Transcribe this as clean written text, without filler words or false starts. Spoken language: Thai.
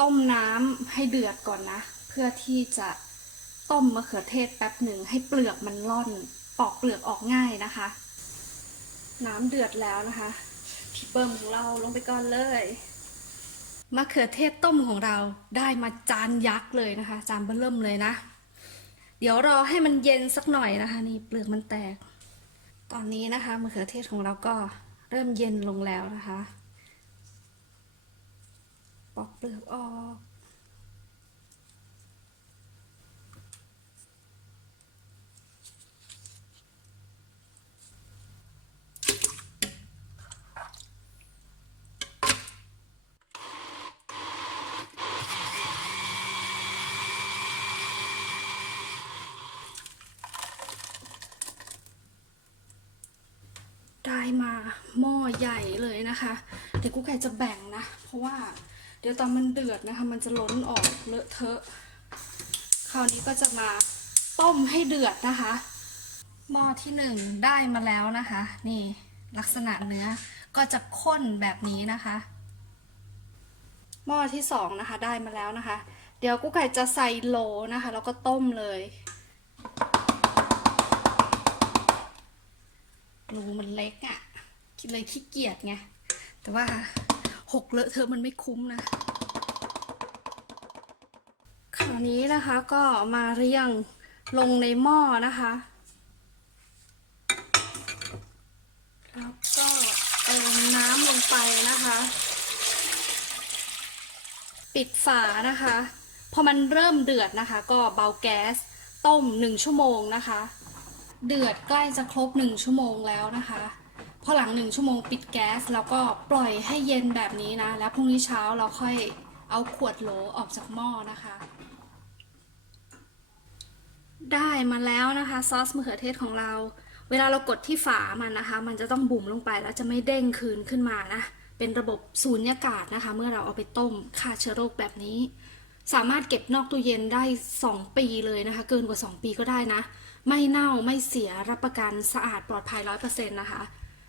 ต้มน้ำให้เดือดก่อนนะเพื่อที่จะต้มมะเขือเทศแป๊บหนึ่งให้เปลือกมันร่อนปอกเปลือกออกง่ายนะคะน้ำเดือดแล้วนะคะพี่เปิ้มของเราลงไปก่อนเลยมะเขือเทศต้มของเราได้มาจานยักษ์เลยนะคะจานเบิ่มเลยนะเดี๋ยวรอให้มันเย็นสักหน่อยนะคะนี่เปลือกมันแตกตอนนี้นะคะมะเขือเทศของเราก็เริ่มเย็นลงแล้วนะคะปอกเปลือกออกได้มาหม้อใหญ่เลยนะคะเดี๋ยวกุ๊กไก่จะแบ่งนะเพราะว่าเดี๋ยวตอนมันเดือดนะคะมันจะล้นออกเลอะเทอะคราวนี้ก็จะมาต้มให้เดือดนะคะหม้อที่หนึ่งได้มาแล้วนะคะนี่ลักษณะเนื้อก็จะข้นแบบนี้นะคะหม้อที่สองนะคะได้มาแล้วนะคะเดี๋ยวกุ๊กไก่จะใส่โหลนะคะแล้วก็ต้มเลยรูมันเล็กอะ่ะคิดเลยขี้เกียจไงแต่ว่าหกเลอะเทอะมันไม่คุ้มนะคราวนี้นะคะก็มาเรียงลงในหม้อนะคะแล้วก็เติมน้ำลงไปนะคะปิดฝานะคะพอมันเริ่มเดือดนะคะก็เบาแก๊สต้ม1 ชั่วโมงนะคะเดือดใกล้จะครบ1 ชั่วโมงแล้วนะคะพอหลัง1 ชั่วโมงปิดแก๊สแล้วก็ปล่อยให้เย็นแบบนี้นะแล้วพรุ่งนี้เช้าเราค่อยเอาขวดโหลออกจากหม้อนะคะได้มาแล้วนะคะซอสมะเขือเทศของเราเวลาเรากดที่ฝามันนะคะมันจะต้องบุ๋มลงไปแล้วจะไม่เด้งคืนขึ้นมานะเป็นระบบสูญญากาศนะคะเมื่อเราเอาไปต้มฆ่าเชื้อโรคแบบนี้สามารถเก็บนอกตู้เย็นได้2 ปีเลยนะคะเกินกว่า2 ปีก็ได้นะไม่เน่าไม่เสียรับประกันสะอาดปลอดภัย100%นะคะ